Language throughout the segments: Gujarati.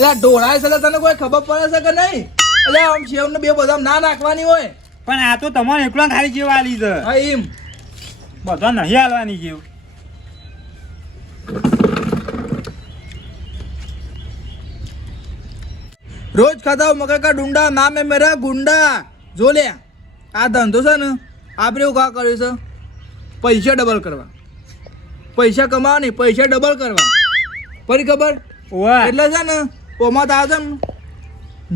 અલ્યા ઢોળાય છે એટલે તને કોઈ ખબર પડે છે કે નહીં? અલ્યા આમ શેવ બે બધા ના નાખવાની હોય. પણ આ તો તમારે એકલા ખાલી જેવા આલી છે. હા એમ. બધા નહીં આલવાની જેવ. રોજ ખાતા હો કા ડુંડા નામે મેરા ગુંડા. જો લે આ ધંધો છે ને આપણે એવું કા કર્યું છે. પૈસા ડબલ કરવા. પૈસા કમાવા નહીં પૈસા ડબલ કરવા. પરી ખબર? એટલે છે ને ઓમાં તો આવે છે ને?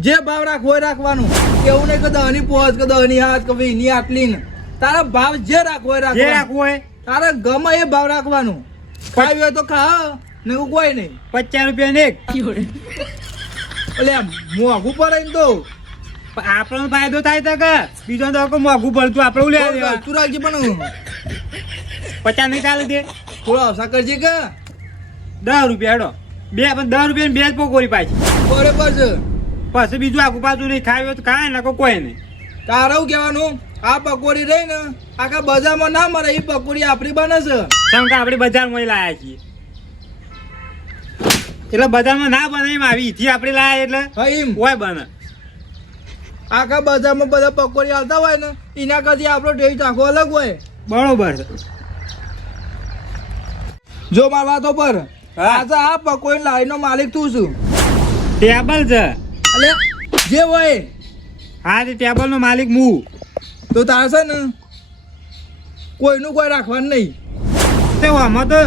જે ભાવ રાખવો હોય રાખવાનું. એવું નહીં કે દહની પોચ કે દહની હાથ કે વીની આટલી ને. તારા ભાવ જે રાખવો હોય રાખવો રાખવો હોય તારે ગમે એ ભાવ રાખવાનું. ખાવી હોય તો ખા ને કોઈ નહીં. પચાસ રૂપિયા ને એટલે મોઘું પડે ને તો. આપણો ફાયદો થાય તો કે. બીજો તો મોંઘું પડતું આપણે ઉલે દેવા તું રાખજે પણ. પચાસ નહીં ચાલે તે. થોડો અવસા કરજે કે. દસ રૂપિયા હેડો. બે પણ દસ રૂપિયા બે જ પકોડી પાછી. બરોબર છે. પછી બીજું આખું પાછું નહીં ખાવી તો ખાય ના કોઈ નહીં. તારે કહેવાનું? આ પકોડી રહી ને આખા બજારમાં ના મળે એ પકોડી આપણી બને છે. કેમ કે આપણે બજારમાં લાયા છીએ. એટલે બજારમાં ના બને એમ આવી થી આપણે લાયા એટલે એમ. હોય બને. આખા બજારમાં બધા પકોડી આવતા હોય ને એના કરતી આપણો ટેસ્ટ આખો અલગ હોય. બરોબર છે. જો મારા વાતો પર. આજે આ પકોડી લારીનો માલિક તું છું. ટેબલ છે. અલે જે હોય. હા તે ટેબલ નો માલિક હું તો તારે છે ને કોઈનું કોઈ રાખવાનું નહીં. તે આમાં તો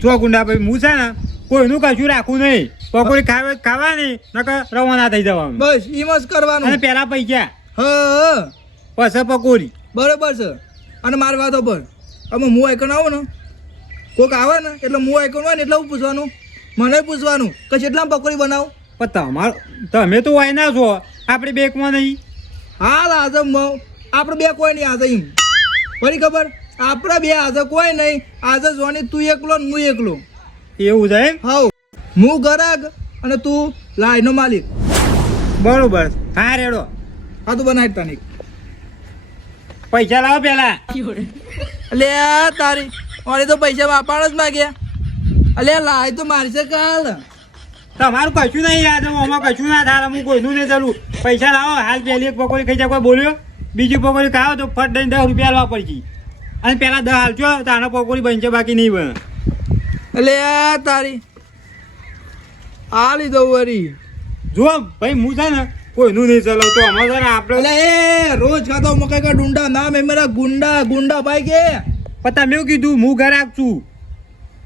જો ગુંડા ભાઈ હું છે ને કોઈનું કશું રાખવું નહીં. પકોડી ખાવે ખાવાની નકર રવાના થઈ જવાનું. બસ એમ જ અને કરવાનું પેલા પૈસા. હા પછી પકોડી. બરોબર છે. અને મારી વાતો પર અમે હું આઈકન આવું ને કોઈક આવે ને એટલે હું આઈકન હોય ને એટલે હું પૂછવાનું? મને પૂછવાનું કે કેટલા પકોડી બનાવું? પણ તમાર તમે તો હોય ના છો આપણે બેકમાં નહીં. હાલ આજે મ- આપણે બે કોઈ નહીં આજે એમ. ફરી ખબર? આપણે બે આજે કોઈ નહીં. આજે જોની તું એકલો ને હું એકલો. એવું છે હાઉ. હું ગરાગ અને તું લાઈનો માલિક. બરોબર. હા રેડો. હા તું બનાવી તાની. પૈસા લાવો પેલા. લે તારી. મારે તો પૈસા વાપરવા જ માગ્યા અલે લાય તો મારશે છે કાલ. તમારું કશું નહીં યાદ આમાં કશું ના થાય હું કોઈનું નહીં ચાલું. પૈસા લાવો હાલ પહેલી એક પકોડી ખાઈ જાય કોઈ બોલ્યો? બીજી પકોડી ખાવ તો ફટ દઈને દસ રૂપિયા લાવવા પડશે. અને પહેલાં દસ હાલજો તો આનો પકોડી બનશે બાકી નહીં બને. એટલે તારી. આ લીધો વરી. જુઓ ભાઈ હું છે ને કોઈનું નહીં ચલાવતો તો છે આપણે એ રોજ ખાતો મકાઈ કા ડુંડા નામ એ મેરા ગુંડા ગુંડા ભાઈ કે. પણ તમે એવું કીધું હું ગરાક છું.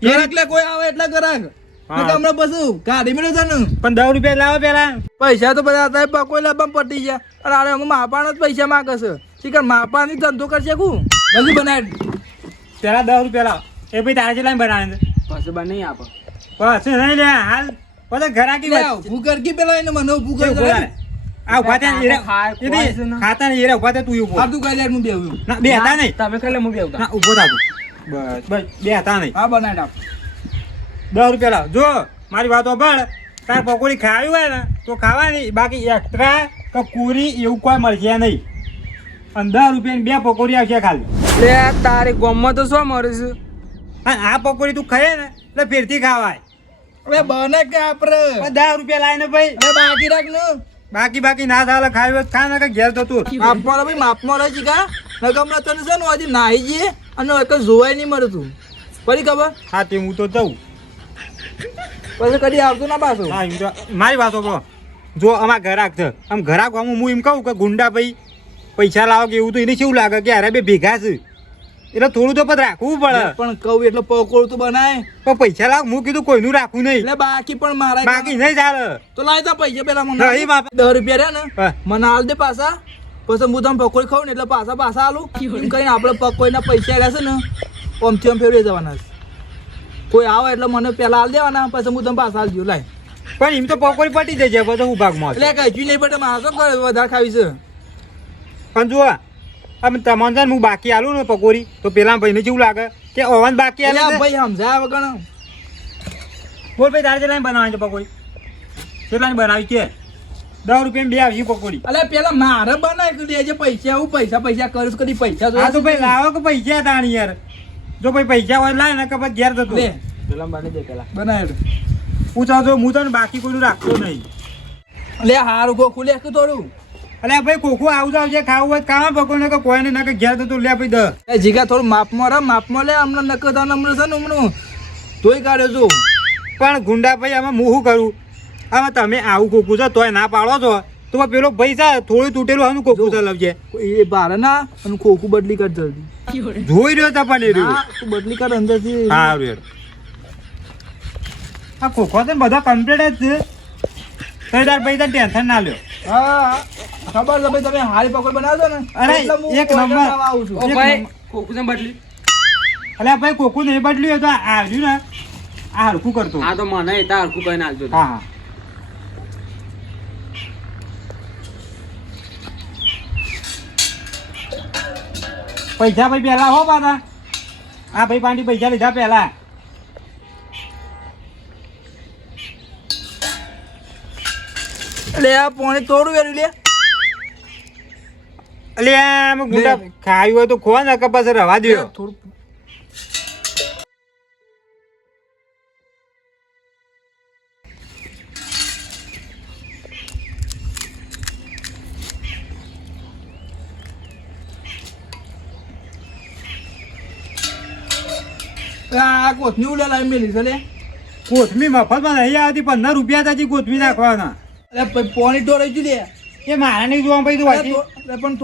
એટલે કોઈ આવે એટલે ગરાક હા. તમને પછી ગાડી મળે છે ને? પણ દસ રૂપિયા લાવો પેલા. પૈસા તો બધા પકોઈ લાવવા પટી ગયા. અને અમે માપાના જ પૈસા માંગે છે. શીખર માપાની ધંધો કરશે કું બધું બનાવી પેલા દસ રૂપિયા લાવો. એ ભાઈ તારે કેટલા બનાવે છે? પછી બની આપો. પછી નહીં લે. હાલ પછી ઘરાકી કર કે પેલા એને મને રહે. આ ઊભા એરા-. ખાતા ને. એરા ઊભા તું ઊભો તું કઈ હું ના બે હતા નહીં. તમે હું બેવતા ના ઊભો થા બસ. બસ બે હતા નહીં. હા બનાવી નાખ. દસ રૂપિયા લાવ. જો મારી વાતો પણ તાર પકોડી ખાવી હોય ને તો ખાવાની. બાકી એક્સ્ટ્રા કે કુરી એવું કોઈ મળશે નહીં. અને દસ રૂપિયાની બે પકોડી આવશે ખાલી. લે તારી ગોમમાં તો શું છે? અને આ પકોડી તું ખાય ને એટલે ફેરથી ખાવાય. અરે બને કે આપણે પણ દસ રૂપિયા લાવીને ભાઈ. બાકી રાખ ને. બાકી બાકી ના થાય ખાઈ તો ખા ના ઘેર થતું માપમાં રહે ભાઈ માપમાં રહે છે કા? નગમ તને છે ને હજી નાહી જઈએ અને એક જોવાય નહીં મળતું. ફરી ખબર? હા તે હું તો જઉં. પછી કદી આવતું ના પાછું? તો મારી વાતો કહો. જો અમારા ઘરાક છે. આમ ઘરાક હું એમ કહું કે ગુંડા ભાઈ પૈસા લાવો કે એવું તો એને કેવું લાગે કે અરે બે ભેગા છે. એટલે થોડું તો પણ રાખવું પડે. પણ કહું એટલે પકોડ તો બનાય. પણ પૈસા લાવ હું કીધું કોઈનું રાખવું નહીં. એટલે બાકી પણ મારા બાકી નહીં ચાલે. તો લાવી દો પૈસા પેલા મને. નહીં બાપ. દસ રૂપિયા રહ્યા ને મને હાલ દે પાછા. પછી હું તમે પકોડી ખાવ ને એટલે પાછા પાછા આલું. એમ કહીને આપણે પકોડીના પૈસા રહેશે ને ઓમથી ઓમ ફેરવી જવાના કોઈ આવે એટલે મને પેલા હાલ દેવાના પછી હું તમે પાછા હાલજો લાય. પણ એમ તો પકોડી પટી જશે પછી હું ભાગમાં એટલે કઈ નહીં પડે મારા વધારે ખાવી છે. પણ જુઓ આમ તમને છે હું બાકી આલું ને પકોડી તો પેલા ભાઈને જેવું લાગે કે ઓવન બાકી આલે ભાઈ સમજાય વગર બોલ ભાઈ તારે કેટલાની બનાવવાની છે પકોડી? કેટલાની બનાવી કે દસ રૂપિયા બે આવી પકોડી. અલે પેલા મારે બનાવી કે દેજે પૈસા હું પૈસા પૈસા કરું કદી પૈસા હા તો ભાઈ લાવો કે પૈસા તાણી યાર? જો ભાઈ પૈસા હોય લાય ને કે પછી ઘેર જતો લે. પેલા બની દે પેલા. બનાવી પૂછા જો હું તને બાકી કોઈનું રાખતો નહીં. લે હારું ગોખું લે કે તોરું? અલે ભાઈ કોખો આવું આવજે છે ખાવું હોય કામ પકોને કે કોઈને ના કે ઘેર તો લે ભાઈ દ એ જીગા થોડું માપમાં રે માપમાં લે હમણાં નકર તને હમણાં છે ને હમણાં. તોય કાઢ્યો છું પણ ગુંડા ભાઈ આમાં હું શું કરું? આમાં તમે આવું કોકું છો તોય ના પાડો છો. તો પેલો ભાઈ છે થોડું તૂટેલું આનું કોકું છે લવજે. એ બારે ના અને ખોખું બદલી કર જલ્દી. જોઈ રહ્યો તા પણ એ રહ્યું. બદલી કર અંદરથી. હા રેડ આ ખોખો તો બધા કમ્પ્લીટ જ છે. તો તાર ભાઈ તાર ટેન્શન ના લ્યો. હા. ખબર છે ભાઈ તમે હારી પકોડ બનાવજો ને અરે, એક નંબર. આવું છું. ઓ ભાઈ કોકુ ને બદલી. અલ્યા ભાઈ કોકુ ને બદલ્યું તો આવજો ને. આ હરખું કરતો. આ તો મને એ તાર હરખું કરીને આવજો હા હા. પૈસા ભાઈ પહેલા હો પાછા. આ ભાઈ પાંડી પૈસા લીધા પહેલા. એટલે આ પોણી તોડું વેરી લે. એટલે આમ ગુંડા. ખાયું હોય તો ખો ને કપાસ રવા દે થોડું આ કોથની ઉલે લાવી મેલી છે લે. કોથમી મફતમાં નહીં આવતી પંદર રૂપિયા થતી કોથમી નાખવાના. પોણી તોડાઈ ગયું લે. એ મારા નહીં જોવા પછી તું પણ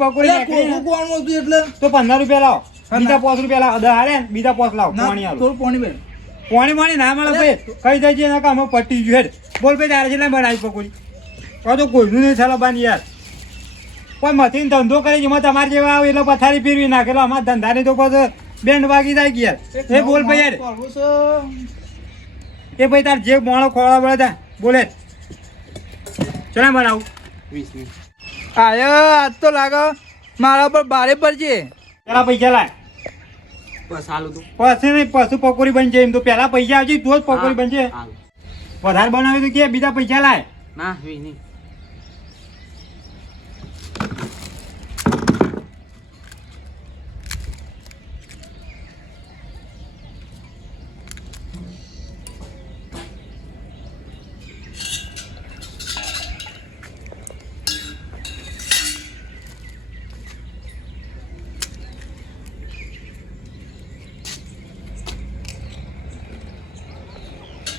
પકોડી નાખી ને. હતું એટલે? તો પંદર રૂપિયા લાવો. બીજા ના. પાંચ રૂપિયા લાવો. દસ હારે બીજા પાંચ લાવો. ના પાણી આલો થોડું પોણી બેન પાણી પાણી ના મળે ભાઈ. કઈ જાય છે અમે પટી ગયું હેડ બોલ ભાઈ તારે છે બનાવી પકોડી. તો તો કોઈનું નહીં ચાલો બાની યાર. કોઈ મથીને ધંધો કરે જેમાં તમારે જેવા આવે એટલે પથારી ફેરવી નાખેલો અમારા ધંધાની તો પછી બેન્ડ વાગી જાય યાર. એ બોલ ભાઈ યાર. એ ભાઈ તાર જે મોણો ખોળા તા. બોલે. ચલા બનાવું. આયો આજ તો લાગે મારા પર ભારે પડશે. પેલા પૈસા લાય. બસ હાલું તું. પછી નહીં પશુ પકોડી બનશે એમ તો. પેલા પૈસા આવશે તો જ પકોડી બનશે. વધારે બનાવી તો કે બીજા પૈસા લાય. ના વીસની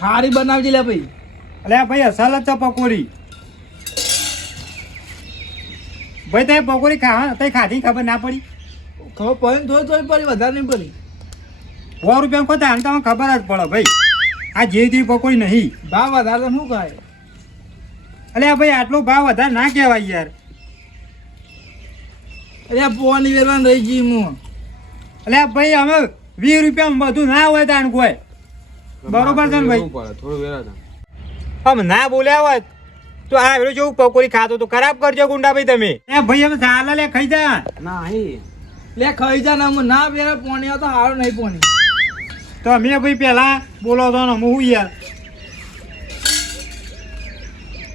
હારી બનાવજે લે ભાઈ. અલે ભાઈ અસલ જ છે પકોડી. ભાઈ તે પકોડી ખા તે ખાધી ખબર ના પડી? ખબર પડે થોડી થોડી પડી વધારે નહીં પડી. સો રૂપિયા ખોતા આને તમને ખબર જ પડે ભાઈ. આ જે જે પકોડી નહીં. ભાવ વધારે તો શું કહે અલે આ ભાઈ આટલો ભાવ વધારે ના કહેવાય યાર. અરે આ પોવાની વેરવાન રહી ગઈ હું અલે આ ભાઈ અમે વીસ રૂપિયા બધું ના હોય તાણ કોઈ. બરોબર છે ને ભાઈ થોડું વેરા હતા આમ ના બોલ્યા હોત તો આ વેલો જેવું પકોડી ખાતો તો ખરાબ કરજો ગુંડા ભાઈ તમે. એ ભાઈ અમે ઝાલા લે ખાઈ જા. ના હી લે ખાઈ જા ના ના વેરા પોણી તો હારો નહીં પોણી. તો અમે ભાઈ પેલા બોલો તો ને હું યાર.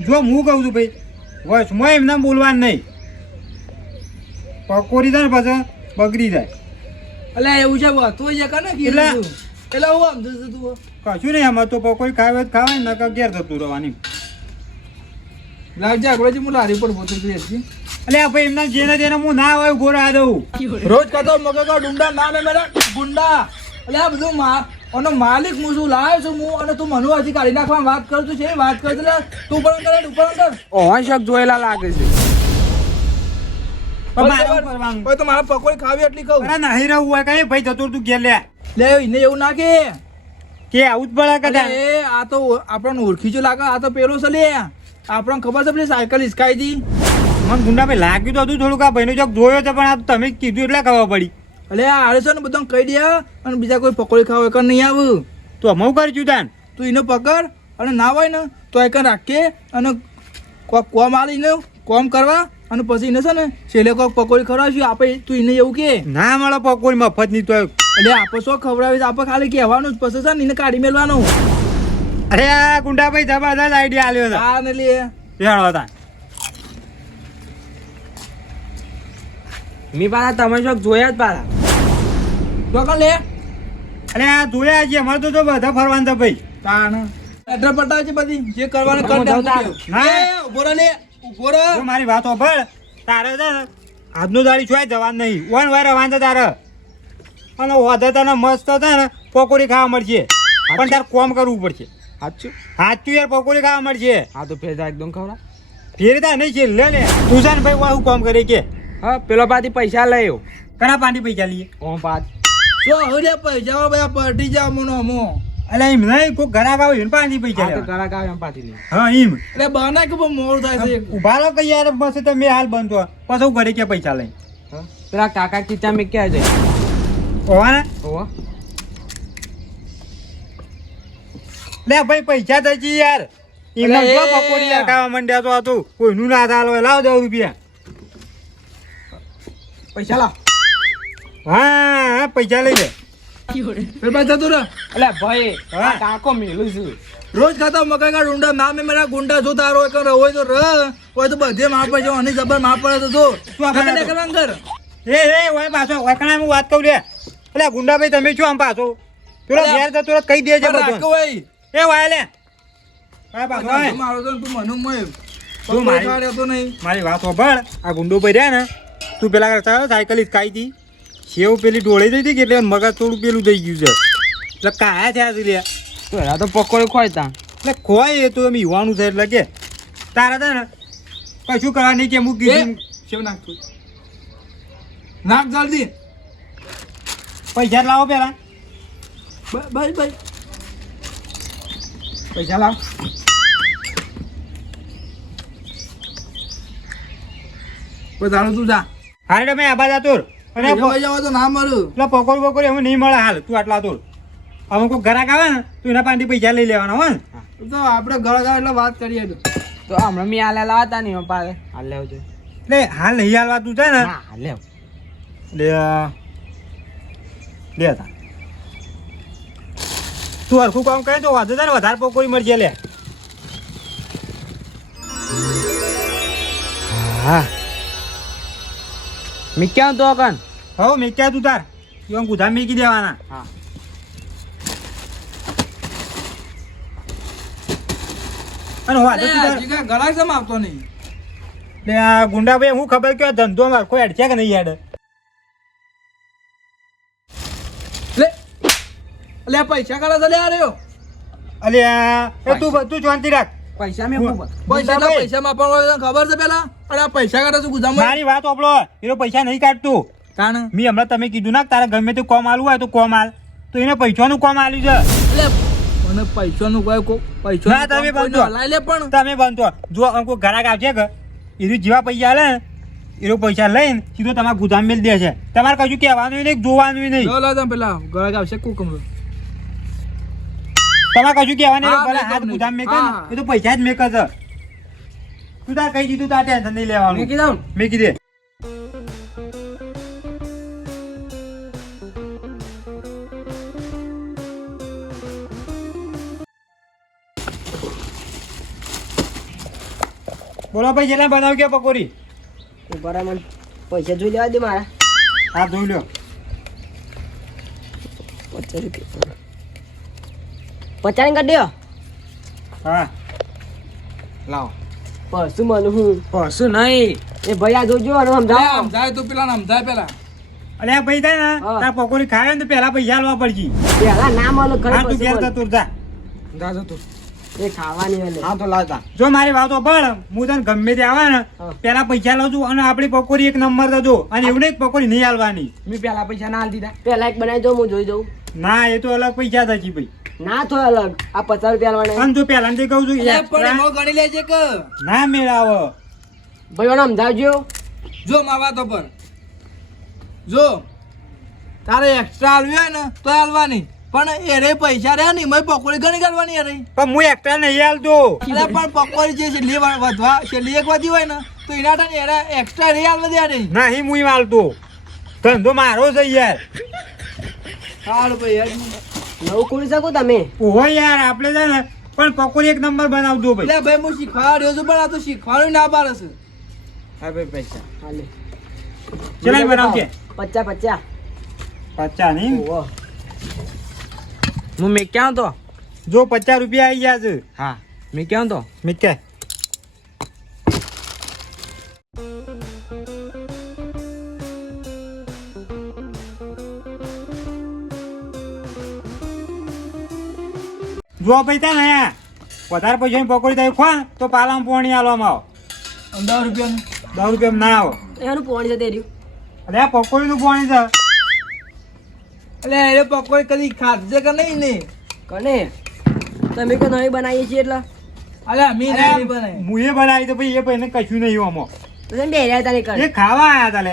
જો હું કહું છું ભાઈ બસ હું એમને બોલવાનું નહીં. પકોડી થાય ને પછી બગડી જાય. એટલે એવું છે તો જે કને કીધું એટલે- તું. એટલે હું આમ જશે તું કશું નહીં આમાં તો કોઈ ખાવે ખાવાય ને કે ઘેર થતું રહેવાની લાગજે આગળ હું લારી પર પોતું તું એટલે અલે આ ભાઈ એમના જેને જેને હું ના હોય ગોરા દઉં. રોજ કહેતો મગે કા ડુંડા ના મે મેરા ગુંડા. અલે આ બધું મા અને માલિક હું શું લાવ્યો છું હું અને તું મનુ હજી કાઢી નાખવા વાત કરતું છે વાત કર એટલે તું ઉપર કર ઉપર કર. ઓહન શક જોયેલા લાગે છે. તો મારા પકોડી ખાવી એટલી કહું અરે નહીં રહું હોય કઈ ભાઈ જતો તું ઘેર લે. લે એને એવું ના કે આવું જ પડે કદા એ આ તો આપણને ઓળખી જો લાગે આ તો પેલો છે લે. આપણને ખબર છે પેલી સાયકલ હિસકાઈ હતી મને ગુંડા ભાઈ લાગ્યું તો હતું થોડુંક આ ભાઈનો ચોક જોયો છે પણ આ તમે કીધું એટલે ખબર પડી. એટલે આ છે ને બધાને કહી દે અને બીજા કોઈ પકોડી ખાવ એક નહીં આવું. તો અમે કરશું તાન? તું એને પકડ અને ના હોય ને તો એક રાખીએ અને કોમ આલીને કોમ કરવા અને પછી એને છે ને છેલ્લે કોક પકોડી ખવડાવશું આપણે તું એને એવું કે. ના મળે પકોડી મફતની તો એટલે આપણે શું ખવડાવી આપણે ખાલી કહેવાનું જ પછી છે ને એને કાઢી મેળવાનું. અરે આ ગુંડા ભાઈ જબરદસ્ત આઈડિયા આલ્યો છે. હા ને લે હેળો તાન મી પાલા તમે શક જોયા જ પાલા. તો કોણ લે? અરે આ જોયા છે અમારે તો જો બધા ફરવાનું છે ભાઈ. તાણ. એડ્રેસ બતાવે છે બધી જે કરવાનું કર. ના. રહે લે, ઊભો રહે. મારી વાત સાંભળ તારે છે ને આજનું દાડી છોય જવાનું નહીં. વન વાર વાંધો છે તારે અને વધે તને મસ્ત છે ને પકોડી ખાવા મળશે. પણ તારે કોમ કરવું પડશે. સાચું? સાચું યાર પકોડી ખાવા મળશે. હા તો ફેરતા એકદમ ખવડા ફેરતા નહીં છે લે લે. તું છે ને ભાઈ વાહ કોમ કરે કે? હા પેલો પાથી પૈસા લઈ કના પાટી પૈસા લઈએ? ઓમ પાત જો હવે પૈસા બધા પટી જા મનો અમો. એટલે એમ નહીં કોઈ ઘરાક આવે એને પાંડી પૈસા લેવા. કરા કાવ એમ પાથી લઈ. હા એમ. એટલે બહાના કે મોર થાય છે. ઊભા રહો કે યાર બસ તમે હાલ બંધો પછી ઘરે કે પૈસા લઈ? પેલા કાકા ચીચા મેં ક્યાં જાય? હોવાના? ઓવા લે ભાઈ પૈસા થઈ જી યાર. એમને અલે જો. પકોડી યાર ખાવા માંડ્યા તો હતું. કોઈનું ના હોય લાવ દઉં રૂપિયા. પૈસા લાવ. હા હા પૈસા લઈ લે. ફિર ભાઈ રહે. એટલે ભાઈ હા. મેલું છું. રોજ ખાતા મકાઈ કા ડુંડા નામે મારા ગુંડા જો તારો એક હોય તો રહ. હોય તો બધે માપે છે અને જબર માપ પડે તો જો. નકર અંગર. એ એ ઓય પાછો ઓકણા હું વાત કહું લે. એટલે ગુંડાભાઈ તમે શું આમ પાછો? પેલો ઘેર જતો કહી દેજે ભાઈ. એ વાય લે. વાય પાછો. મારો તો તું મનુ મય. તું મારી- વાત હોભળ આ ગુંડો ભાઈ રહ્યા ને તું પેલા કરતા સાયકલ કાઈ હતી. સેવ પેલી ઢોળી જઈ હતી કે એટલે મગજ થોડું પેલું થઈ ગયું છે. એટલે કાયા થયા છે લે તો એના તો પકોડે ખોયતા એટલે ખોય એ તો એમ યુવાનું છે એટલે કે. તારા તા ને કશું કરવા નહીં કે હું કીધું શેવ નાખ તું. નાખ જલ્દી. પૈસા લાવો પેલા બ- ભાઈ પૈસા લાવ. બધાનું તારું તું જા. હારે તમે આબા જાતો અને પૈસા પૈસા તો ના મળું. એટલે પકોડ બકોડ એમ નહીં મળે હાલ તું આટલા તો અમુક કોઈ ઘરાક આવે ને તું એના પાસેથી પૈસા લઈ લેવાના હોય ને. તો આપણે ઘર જાવ એટલે વાત કરીએ તો. તો હમણાં મેં હાલ હતા નહીં પાસે હાલ લેવજો એટલે હાલ નહીં હાલવા તું છે ને. હાલ લેવ. લે લે હતા તું હરખું કામ કરે તો વાંધો છે ને વધારે પકોડી મળજે લે. હા. મેં ક્યાં તો કન? હો મિક્યા ક્યાં તું તાર. એવું ગુધા મીકી દેવાના. હા. અને વાંધો તું તાર હજી કાંઈ ઘરાક આવતો નહીં. લે આ ગુંડાભાઈ હું ખબર કે ધંધો ધંધો કોઈ હેડ છે કે નહીં હેડ લે લે આ પૈસા ગળા તો લે આ રહ્યો. અલે તું તું શાંતિ રાખ. પૈસા મેં ખૂબ પૈસા ગુંડાભાઈ. પૈસા માં પણ ખબર છે પેલા? અરે પૈસા કાઢા છું ગુજામાં મારી વાત આપણો એનો પૈસા નહીં કાઢતું. કારણ મેં હમણાં તમે કીધું ના તારે ગમે તે કોમ આલવું હોય તો કોમ આલ. તો એને પૈસાનું કોમ આલ્યું છે. એટલે મને પૈસાનું કોઈ પૈસો ના, તમે બંધો. લાઈ લે પણ. તમે બનતો જો કોઈ ઘરાક આવશે કે એનું જેવા પૈસા આલે ને એનો પૈસા લઈને સીધો તમારા ગુદામ મેલ દે છે. તમારે કશું કહેવાનું નહીં જોવાનું નહીં. પેલા ઘરાક આવશે કુકમ તમારે કશું કહેવાનું ભલે હાથ ને હા. એ તો પૈસા જ મેકે છે તું તાર કહી દીધું તાર ટેન્શન નહીં લેવાનું. મેં કીધું. મેં કીધે. બોલો ભાઈ જેટલા બનાવ કે પકોરી બરાબર પૈસા જોઈ લેવા દે મારા. હા જોઈ લ્યો. પચાસ રૂપિયા. પચાસ કરી દો હા. લાવો. પરસું મને હું. પરસું નહીં. એ ભાઈ આ જોજો અને સમજાવો સમજાય તું પેલા સમજાય પેલા. અલે ભાઈ થાય ને. તાર પકોડી ખાવે ને તો પેલા પૈસા આલવા પડશે પેલા ના મળે હા તું ઘેર જતો જા. દાદા તું. એ ખાવાની હા તો લાવતા જો મારી વાતો પણ હું તને ગમે તે આવે ને પેલા પૈસા લઉં છું અને આપણી પકોડી એક નંબર દો અને એવું નહીં પકોડી નહીં આલવાની મેં પેલા પૈસા ના હાલ દીધા. પેલા એક બનાવી દો હું જોઈ દઉં ના એ તો અલગ પૈસા થશે ભાઈ. ના તો અલગ. આ પચાસ રૂપિયા વાળા અને જો પેલા કહું છું. પણ એમાં ગણી લેજે કે. ના મેળાવો. ભાઈ મને સમજાવજો. જો મા વાતો પર. જો તારે એક્સ્ટ્રા આલવી હોય ને તો આલવાની પણ એરે પૈસા રહ્યા નહીં મેં પકોડી ઘણી કાઢવાની અરે પણ હું એક્સ્ટ્રા નહીં આલતો એટલે પણ પકોડી જે છેલ્લી વધવા છેલ્લી એક વધી હોય ને તો એના ટાણે એરા એક્સ્ટ્રા રે આલવા દે રે. નહીં હું આલતો ધંધો મારો છે યાર. સારું ભાઈ યાર નવું ખોલી શકો તમે? ઓહો યાર આપણે છે ને પણ પકોડી એક નંબર બનાવજો ભાઈ. લે ભાઈ હું શીખવા રહ્યો છું પણ આ તો શીખવાનું ના પાડે છે. હા ભાઈ પૈસા. હાલે. ચલાઈ બનાવજે. પચાસ પચાસ પચ્ચા નહીં? ઓહો હું મેં ક્યાં તો? જો પચાસ રૂપિયા આવી ગયા છે. હા મેં ક્યાં તો? મિકે જો પૈસા ને વધારે પૈસાની પકોડી થાય ખો તો પાલામાં પોણી આલવામાં આવો. દસ રૂપિયા દસ રૂપિયા ના આવો. એનું પોણી છે તેર્યું. અરે આ પકોડીનું પોણી છે. એટલે એ પકોડી કદી ખાધશે કે નહીં ને? કને? તમે તો નહીં બનાવીએ છીએ એટલે? અલે મી નહીં બનાવી. હું એ બનાવી તો ભાઈ એ ભાઈને કશું નહીં તો તમે બે રહ્યા તા નહીં એ ખાવા આયા તારે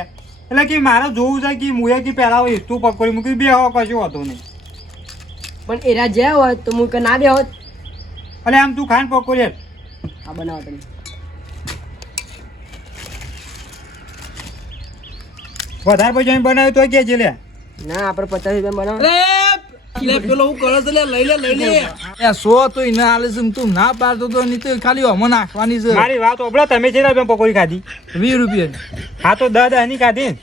એટલે કે મારે જોવું છે કે મુએ કે પહેલા તું પકોડી મૂકી બે હો કશું હતું નહીં. પણ એરા જ્યાં હોત તો હું કે ના બે હોત. અરે આમ તું ખાન પકોડી લે. આ બનાવો તમે. વધારે પછી બનાવ્યું તો કે છે લે. ના આપણે પચાસ રૂપિયા બનાવો. લે પેલો હું કરે છે લે લઈ લે લઈ લે. એ સો તો એને આલે છે તું ના પાડતો તો તો ખાલી હમણાં નાખવાની છે. મારી વાત ઓબળો તમે છે ને પકોડી ખાધી. વીસ રૂપિયા. હા તો દસ દસની ખાધી ને.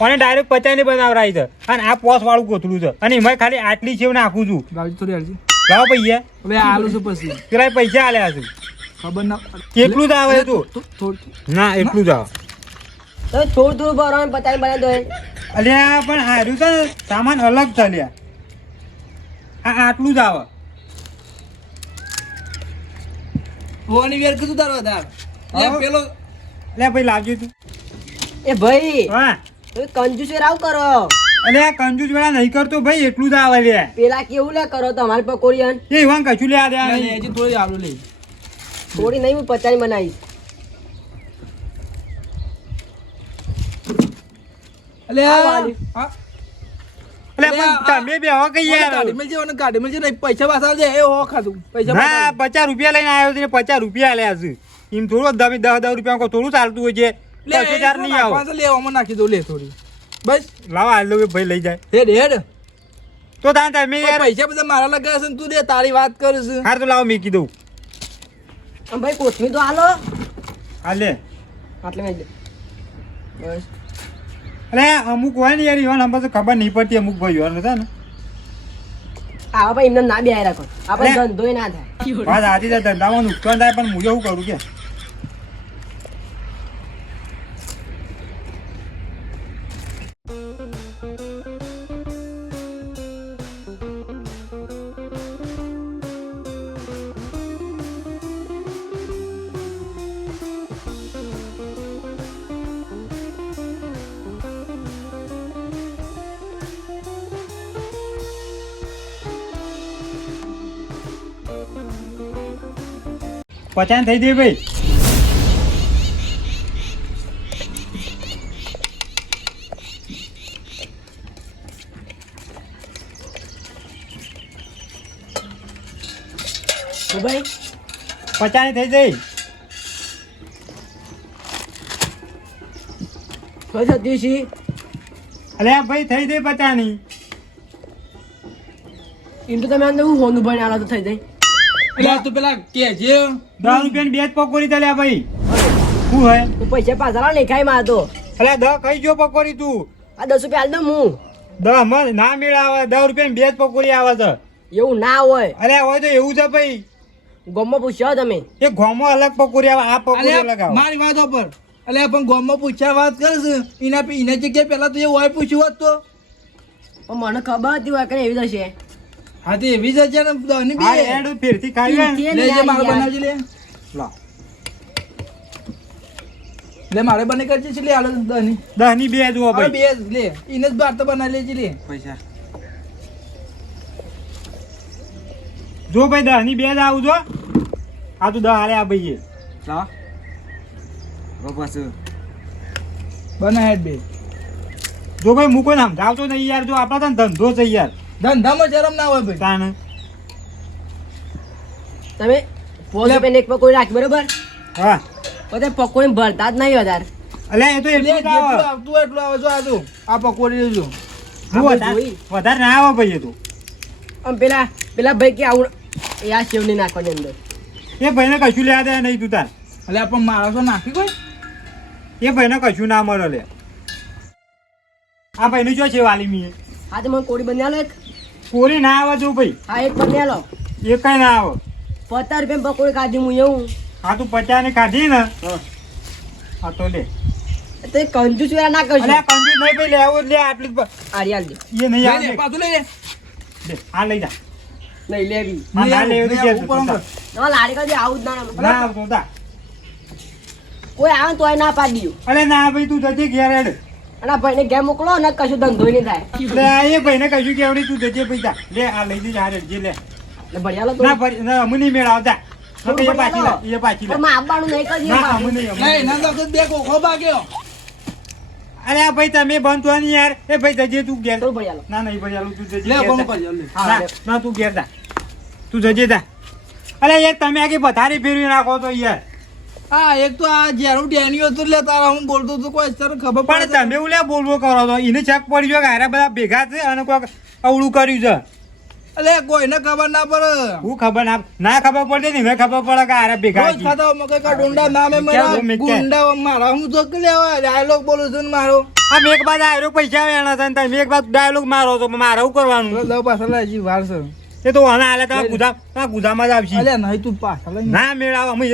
અને ડાયરેક્ટ પચાસની બનાવરાઈ છે. અને આ પોસ વાળું કોથળું છે. અને એમાં ખાલી આટલી સેવ નાખું છું. બાજુ થોડી હાલજી. લાવો પૈયા હવે આલુ છે પછી. પેલા પૈસા આલ્યા છે. ખબર ના કેટલું જ આવે તું? તું ના એટલું જ આવે. તો થોડું થોડું ભરો અને પચાસ બનાવી દો અલ્યા પણ હાર્યું છે સામાન અલગ છે લ્યા આ આટલું જ આવે. હોવાની વેર કીધું તારો આધાર. લે પેલો. લે ભાઈ લાવજો તું. એ ભાઈ હા. તમે વેર આવ કરો. અલે આ કંજૂસ વેળા નહીં કરતો ભાઈ એટલું જ આવે લે. પેલા કેવું લે કરો તમારી પર અન એ ઇવાન કશું લે આ દે હજી થોડી આલુ લે થોડી નહીં હું પચાઈ બનાવીશ. અલે આ આ હા. એટલે પણ તમે બે હો કઈ યાર? મેલજે નહીં પૈસા પાછા દે એ હો ખાધું. પૈસા હા પચાસ રૂપિયા લઈને આવ્યો છે પચાસ રૂપિયા આલ્યા છે. એમ થોડું તમે દસ દસ રૂપિયા થોડું ચાલતું હોય છે. લે પૈસો નહીં આવો. પાછા લે નાખી દઉં લે થોડી. બસ. લાવો હાલ દો ભાઈ લઈ જાય. હેડ હેડ. તો તાન તમે યાર પૈસા બધા મારા લગાવે છે તું દે તારી વાત કર છે હાર તો લાવો મેકી દઉં ભાઈ કોથમી તો હાલો. હાલે. આટલે મેં બસ. અરે અમુક હોય ને યાર ઈવન અમને તો ખબર નહીં પડતી અમુક ભાઈઓ છે ને? આવા ભાઈ એમને ના બે રાખો આપણે ધંધો ના થાય. વાત ધંધામાં નુકસાન થાય પણ હું એવું કરું કે? પચાસ થઈ જાય ભાઈ. ભાઈ પચાસ થઈ જઈ. સતીશી અરે ભાઈ થઈ જઈ પચાણી એમ તો તમે અંદર હું હોનું ભણી આલો તો થઈ જાય. એટલે તું પેલા કે જે. દસ રૂપિયા બે જ પકોડી ચાલ્યા ભાઈ. શું હે? તો પૈસા પાછા લેખાયમાં તો અલે દસ ખાઈ ગયો પકોડી તું. આ દસ રૂપિયા હાલ દઉં હું. ના મેળ આવે દસ રૂપિયા બે જ પકોડી આવે છે. એવું ના હોય. અરે હોય તો એવું છે ભાઈ. ગમમાં પૂછ્યો તમે. એ ઘોમાં અલગ પકોડી આવે આ પકોડી અલગ આવે. મારી વાત પર અલે પણ ગામમાં પૂછ્યા વાત કરે છે. એના એના જગ્યાએ પેલા તો એ હોય પૂછ્યું હોત તો. મને ખબર હતી વાત કે એવી થશે. હા તે એવી જ હજાર ને બે એડ ફેરથી ખાઈ લે. ઈ મારે બનાવજે લે. લા. લે મારે બને કરજે છે લે આલો દહની દહની ની બે જુઓ ભાઈ. બે જ લે. એને જ બાર તો બનાવી લેજે લે. પૈસા. જો ભાઈ દહની બે જ આવું જો. આ તું દહ હાલે આ ભાઈ લા. બસ બના હેડ બે. જો ભાઈ હું કોઈ સમજાવતો નહીં યાર જો આપણા તને ધંધો છે યાર. ધંધામાં શરમ ના હોય ભાઈ. તાને. તમે પોસ પેન એક પકોડી રાખ બરોબર? હા. પછી પકોડી ભરતા જ નહીં વધારે. અલે એ તો એટલું જ આવે. આવતું એટલું આવે જો આ જો આ પકોડી લેજો વધારે ના આવે ભાઈ એ તો. આમ પેલા પેલા ભાઈ કે આવું એ આ સેવ નહીં નાખવાની અંદર. એ ભાઈને કશું લેવા દે નહીં તું તાર. એટલે આ મારા માણસો નાખી કોઈ? એ ભાઈને કશું ના મળે લે આ ભાઈનું જો છે વાલી મીએ હા તો મને કોડી બની આલો એક. કોરી ના આવે જો ભાઈ. હા એક બની આલો એ કઈ ના આવે. પચાસ રૂપિયા પકોડી કાઢી હું એવું. હા તું પચાસ ને કાઢી ને. હા. તો લે. તો એ કંજૂસ વેરા ના કરશો. અરે આ કંજૂસ નહીં ભાઈ લેવો લે આટલી જ પ- આરી આલ દે. એ નહીં આવે. પાછું લઈ લે. લે, આ લઈ જા. નહીં લેવી. હા, લઈ ના આવું, લઈ તો કે ઉપર ના લાડી કાઢી આવું જ ના ના. ના આવતો કોઈ આવે તોય ના પાડી અરે ના ભાઈ તું જજે ઘેર હેડ. અને ભાઈને ઘેર મોકલો ને કશું ધંધો નહીં થાય. લે એ ભાઈને કશું કેવડી તું જજે પૈસા. લે આ લઈ જજે હારે જે લે. એટલે ભણ્યા તો ના ફરી ના અમને નહીં મેળ આવતા. એ પાછી લે એ પાછી લે. માં આવવાનું નહીં કરી ના અમને નહીં નહીં, નહીં. ના તો બે કોખો ભાગ્યો. અરે આ ભાઈ તમે બંધ થવા નહીં યાર. એ ભાઈ જજે તું ઘેર. તો ના નહીં ભાઈ હાલું તું જજે લે. ના, તું ઘેર જા. તું જજે જા. અરે યાર તમે આખી પથારી ફેરવી નાખો તો યાર. હા એક તો આ જેનું ડેનિયો હતું એટલે તારા હું બોલતો હતો કોઈ અત્યારે ખબર પણ તમે હું લે બોલવો કરો તો. એને ચેક પડી ગયો કે બધા ભેગા છે અને કોઈક અવળું કર્યું છે. એટલે કોઈને ખબર ના પડે. હું ખબર ના ના ખબર પડતી ને ખબર પડે કે આરે ભેગા રોજ છે. ખાતા મકઈ કા ડુંડા નામે મારા ગુંડા મારા હું તો કે લેવા? ડાયલોગ બોલું છું ને મારો. આ મેં એક બાદ આયરો પૈસા વેણા છે ને તમે એક બાદ ડાયલોગ મારો તો મારે શું કરવાનું લો પાછળ હજી વાર છે. એ તો આના હાલે તમે ગુદા ગુદામાં જ આવશી. અલ્યા નહીં તું પાછળ ના મેળાવ અમે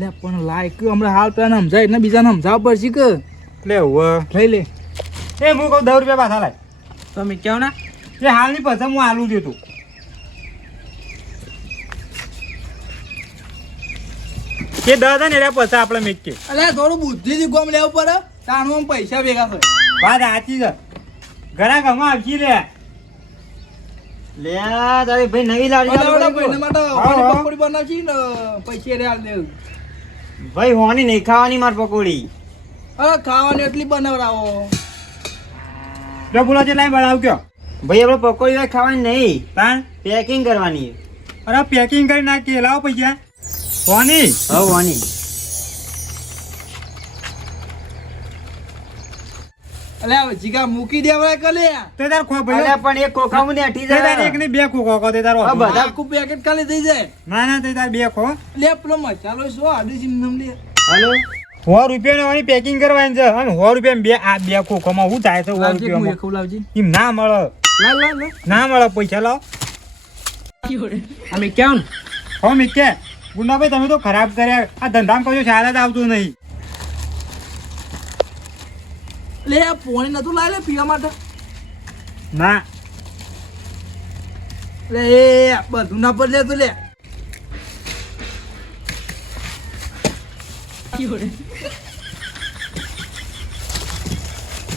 લે પણ લાયક હમણાં હાલ પેલા સમજાય એટલે બીજાને સમજાવવા પડશે કે. લે હવે લઈ લે. એ હું કહું દસ રૂપિયા પાછા લાય. તમે કહો ને? એ હાલની પૈસા હું હાલું દેતું એ દસ હતા ને એટલે પછી આપણે મેકીએ. અલ્યા થોડું બુદ્ધિથી ગોમ લેવું પડે. તાણવામાં પૈસા ભેગા થાય. વાત સાચી છે. ઘણા ઘરમાં આવશી લે. લે તારી ભાઈ નવી લાડી માટે પકોડી બનાવશી ને પૈસા રે હાલ દે ભાઈ હોની નહીં ખાવાની માર પકોડી. અરે ખાવાની એટલી બનાવરાવો જો બોલો છે લાઈ બનાવ કયો. ભાઈ આપણે પકોડી ખાવાની નહીં પણ પેકિંગ કરવાની અરે પેકિંગ કરી નાખીએ લાવો પૈસા. હોની? હા હોની. અલ્યા જીગા મૂકી દેવાય કલે. તે તાર ખો ભાઈ અલે પણ એક ખોખામાં ને હટી તે તાર એક ની બે ખોખો કો તે તાર હા, બધા. કુ પેકેટ ખાલી થઈ જાય. ના ના તે તાર બે ખો. લે પેલો મસાલો શું આડી સિંગમ લે. હાલો. સો રૂપિયા પેકિંગ કરવાની છે. અને સો રૂપિયા બે આ બે ખોખામાં શું થાય છે સો રૂપિયા હું એક ખવડાવજે. એમ ના મળે. ના મળે પૈસા લાવો. અમે કેમ? હો મિકે ગુંડાભાઈ તમે તો ખરાબ કર્યા. આ ધંધામાં કશું સારા જ આવતું નહીં. લે આ પોણી નતું લાવે લે પીવા માટે? ના. લે એ બધું ના પડે લે તું લે.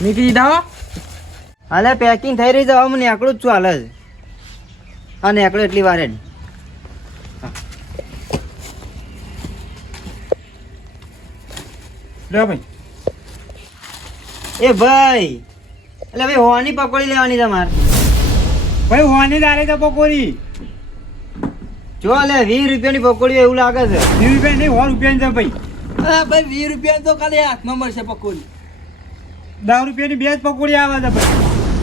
નીકળી જાઓ. હાલે પેકિંગ થઈ રહી છે હવે મને એકલું જ છું હાલે જ. હા ને એટલી વારે જ. લે ભાઈ. એ ભાઈ એટલે ભાઈ હોવાની પકોડી લેવાની તમારે. ભાઈ હોવાની દારે તો પકોડી. જો લે વીસ રૂપિયાની પકોડી એવું લાગે છે. વીસ રૂપિયા નહીં સો રૂપિયાની છે ભાઈ. હા ભાઈ વીસ રૂપિયા તો ખાલી હાથમાં મળશે પકોડી. દસ રૂપિયાની બે જ પકોડી આવે છે ભાઈ.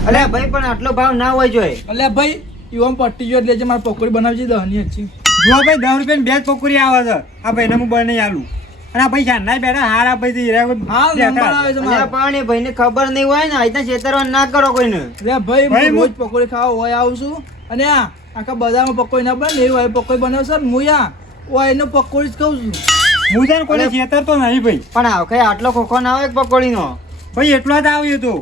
અલે ભાઈ પણ આટલો ભાવ ના હોય જોઈએ એટલે ભાઈ ઈવન પટ્ટી જો એટલે મારે પકોડી બનાવજી દહની જ જો ભાઈ દસ રૂપિયાની બે જ પકોડી આવે છે. આ ભાઈને હું બને આલું. અને ભાઈ બેઠા હારા ભાઈ નંબર આવે છે મારે. પણ ભાઈને ખબર નહીં હોય ને આજના છેતરવા ના કરો કોઈને. એટલે ભાઈ ભાઈ, હું રોજ પકોડી ખાવા હોય આવું છું. અને આ આખા બધામાં પકોડી ના બને એવું હોય પકોડી બનાવશે ને હું હોય એનો પકોડી જ ખાઉં છું. હું છે ને કોઈને છેતરતો નહીં ભાઈ. પણ વખતે આટલો ખોખો ના હોય પકોડીનો? ભાઈ એટલો જ આવ્યો તો.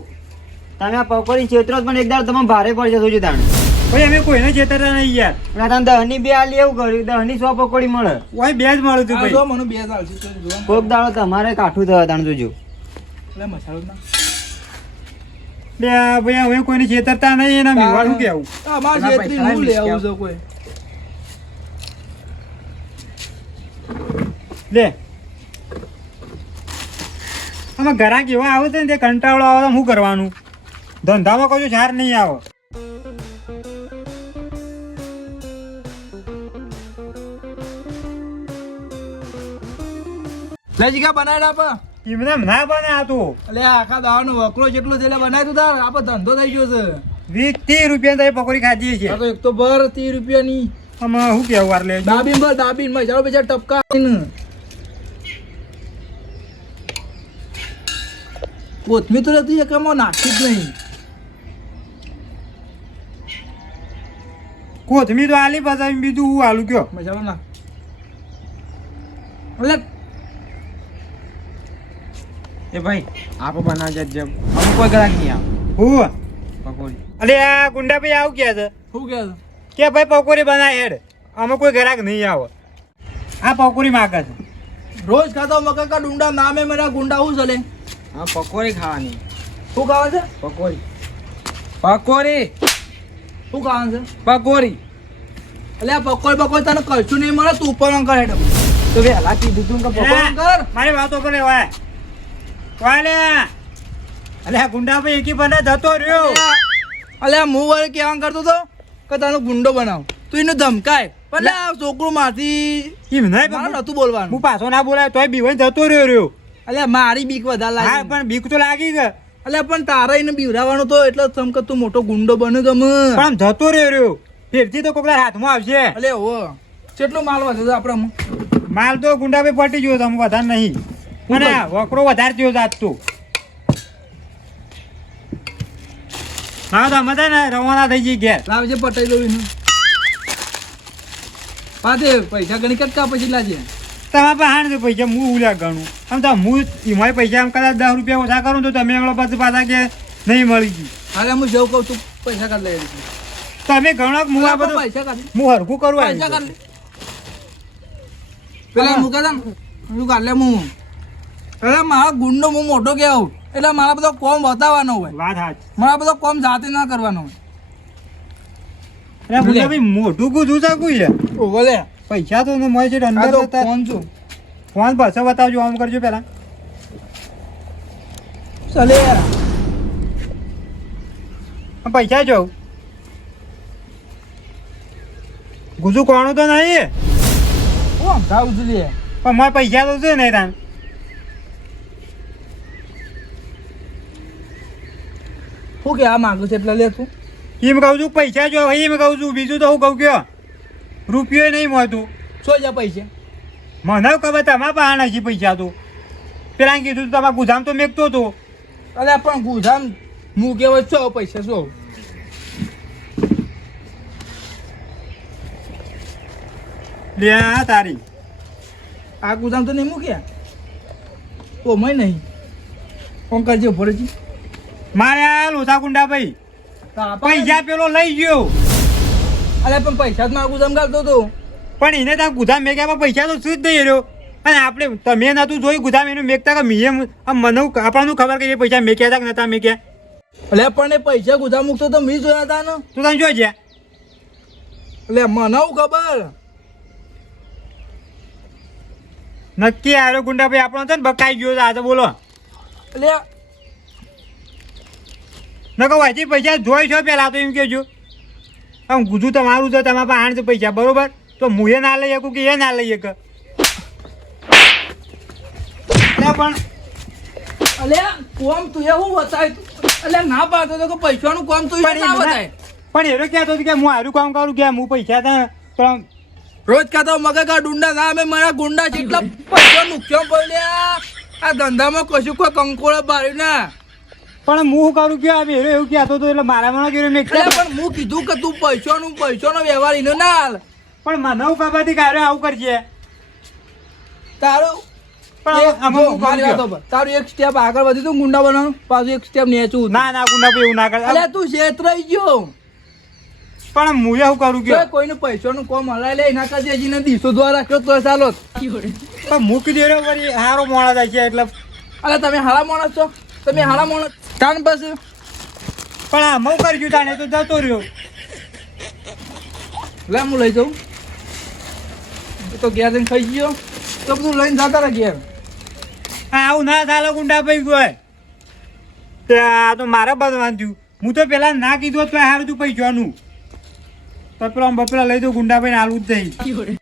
તમે પકોડી છેતરો જ પણ એકદમ તમે ભારે પડશે જોજો તાણ. ભાઈ અમે કોઈને છેતરતા નહીં યાર. અને તમે દહની બે આલી એવું કર્યું દહની સો પકોડી મળે. ઓય બે જ મળ્યું તું ભાઈ. મને બે ચાલશે તો કોક દાડો તમારે કાઠું થવા તાણ જોજો. એટલે મસાલો ના. બે ભાઈ હવે કોઈને છેતરતા નહીં એના મેવાડ શું કેવું અમારે છેતરી હું લે આવું ક્યાં? કોઈ. લે. આમાં ઘરાક એવા આવે છે ને તે કંટાળો આવે તો શું કરવાનું? ધંધામાં કશું સાર નહીં આવે. લે જીગા બનાવી આપ એમને ના બને આ તો. એટલે આખા દાવાનો વકરો જેટલો છે એટલે બનાવી તું તાર. આપણે ધંધો થઈ ગયો છે. વીસ ત્રીસ રૂપિયા તો પકોડી ખાધી છે. તો એક તો ભર ત્રીસ રૂપિયાની. આમાં શું કેવું વાર લે? દાબીન ભર દાબીનમાં ચાલો બેચાર ટપકા કોથમી કોથમીર તો રહેતી છે કે નાખી જ નહીં. કોથમી તો આલી પાછા બીજું હું આલું કયો? મસાલો ના એટલે એ ભાઈ આપ બનાવજે જેમ. અમુક કોઈ ગ્રાહક નહીં આવે. હું? પકોડી. અરે આ ગુંડા ભાઈ આવું કે છે. શું કહે છે? કે ભાઈ પકોડી બનાય હેડ. અમે કોઈ ગ્રાહક નહીં આવે. આ પકોડી માગે છે. રોજ ખાતો મકા કા ડુંડા નામે મેરા ગુંડા શું ચલે? હા પકોડી ખાવાની. શું ખાવા છે? પકોડી. પકોડી. શું ખાવાનું છે? પકોડી. એટલે આ પકોડ પકોડ તને કશું નહીં મળે તું ઉપર કર હેડ. તો વેલા કીધું તું કે પકોડ કર. મારી વાતો કરે વાય વાલે અલે ગુંડા ભાઈ એકી બને જતો રહ્યો. અલે હું વળી કેવા કરતો તો કે તને ગુંડો બનાવ. તું એને ધમકાય. પણ આ છોકરું મારથી એમ નહીં મારે નતું બોલવાનું. હું પાછો ના બોલાય તોય બીવાઈ જતો રહ્યો રહ્યો. અલે મારી બીક વધારે હા પણ બીક તો લાગી ગઈ અલે પણ તારા એને બીવરાવાનો તો એટલે તમ કે તું મોટો ગુંડો બન્યો ગમે. પણ આમ જતો રહ્યો રહ્યો. ફેરથી તો કોકડા હાથમાં આવશે. અલે ઓ કેટલો માલ વધે આપણે માલ તો ગુંડા ભાઈ પટી ગયો તમે વધારે નહીં. અને આ વકરો વધારે થયો જાત તું. હા તો અમે ને રવાના થઈ જઈએ ઘેર. લાવજે પટાઈ દઉં પાછે પૈસા ગણી કેટલા પછી લાજે તમારા પાસે હાણ પૈસા હું ઉલ્યા ગણું. આમ તો હું એમાં પૈસા આમ કદાચ દસ રૂપિયા ઓછા કરું તો તમે એમણે પછી પાછા કે નહીં મળી ગઈ હાલે હું જેવું કહું તું પૈસા કાઢ લઈ તમે ઘણો હું આ બધું પૈસા કાઢ હું હરખું કરું પૈસા કાઢ પેલા મૂકે ને. કાઢ લે હું. એટલે મારા ગુંડો હું મોટો કેવું એટલે મારા બધો કોમ બતાવવાનો હોય. વાત હાચ. મારા બધો કોમ જાતે ના કરવાનો હોય. ગુંડા ભાઈ મોટું કું શકું છે ઓહો પૈસા તો મળે છે અંદર ફોન છું. ફોન પાછો બતાવજો આમ કરજો પેલા ચલે પૈસા જો. ગુજુ કોણું તો નહીં? હું સમજાવું છું પણ મારે પૈસા તો છે નહીં તાન. શું કે આ માંગુ છે એટલે લે તું એમ કહું છું પૈસા જો એમ કહું છું બીજું તો હું કહું કયો? રૂપિયો નહીં મળતું. શું છે પૈસા. મને ખબર તમારા પાણા છે પૈસા તો? પેલા કીધું તું તમારા ગુજામ તો મેકતો હતો અરે પણ ગુજામ હું કેવો છો? પૈસા શું લે આ તારી. આ ગુજામ તો નહીં મૂક્યા? ઓ મય નહીં. કોણ કરજો ભરેજી મારે આ લોસા ગુંડા ભાઈ પૈસા પેલો લઈ ગયો. અરે પણ પૈસા જ માગું ગાલતો હતો. પણ એને ત્યાં ગુદામ મેક્યામાં પૈસા તો શું જ નહીં રહ્યો? અને આપણે તમે નતું જોયું ગુદામ એનું મેકતા કે મીએ મને આપણને ખબર કે એ પૈસા મેક્યા હતા કે નતા મેક્યા એટલે પણ એ પૈસા ગુધા મૂકતો તો મેં જોયા હતા ને? તું તમે જોઈ જ્યાં એટલે મને ખબર? નક્કી આરો ગુંડા ભાઈ આપણો છે ને બકાઈ ગયો આ તો બોલો. એટલે નકો વાંચી પૈસા જોઈ છો પેલા તો એમ કહેજો. આમ ગુજુ તમારું છે તમારા પાસે આણ પૈસા બરોબર? તો હું એ ના લઈ શકું કે એ ના લઈ શકે? પણ અલે કોમ તું એ હું વસાય એટલે ના પાતો તો પૈસાનું કોમ તું ના મને- પણ એનો કહેતો હતો કે હું હારું કામ કરું કે હું પૈસા તા પણ રોજ કહેતો મગર કા ડુંડા ના અમે મારા ગુંડા જેટલા પૈસા નુકસાન પડ્યા. આ ધંધામાં કશું કોઈ કંકોળો બાર્યું ના. પણ હું કરું કે આ વેરો એવું કહેતો હતો એટલે મારા મને કેવું મેં પણ હું કીધું કે તું પૈસાનું પૈસાનો વ્યવહાર એનો ના હાલ પણ મને હું ખબર કાર્ય આવું કરજે. તારું. તારું એક સ્ટેપ આગળ વધી તું ગુંડા બનાવવાનું? પાછું એક સ્ટેપ નેચું ના ના ગુંડા એવું ના કરે. એટલે તું છેતરાઈ ગયો. પણ હું એવું કરું કે કોઈને પૈસાનું કોમ હલાય લે એના કરતા હજી દીસો દ્વારા રાખ્યો તો ચાલો. પણ મૂકી દે રે વળી હારો થાય છે એટલે અરે તમે હારા માણસ છો. તમે હારા માણસ તાન બસ પણ આ હું કરજો તાણે તો જતો રહ્યો. લે હું લઈ જાઉં. તો ઘેર જઈને ખાઈ ગયો. તો બધું લઈને જતા રહે ઘેર. હા આવું ના ચાલે ગુંડા ભાઈ ગયો. આ તો મારે બધવાનું થયું. હું તો પેલા ના કીધું તો હારું તું પૈસાનું. તો પેલા બપેલા લઈ દઉં ગુંડા ભાઈ હાલવું જ નહીં.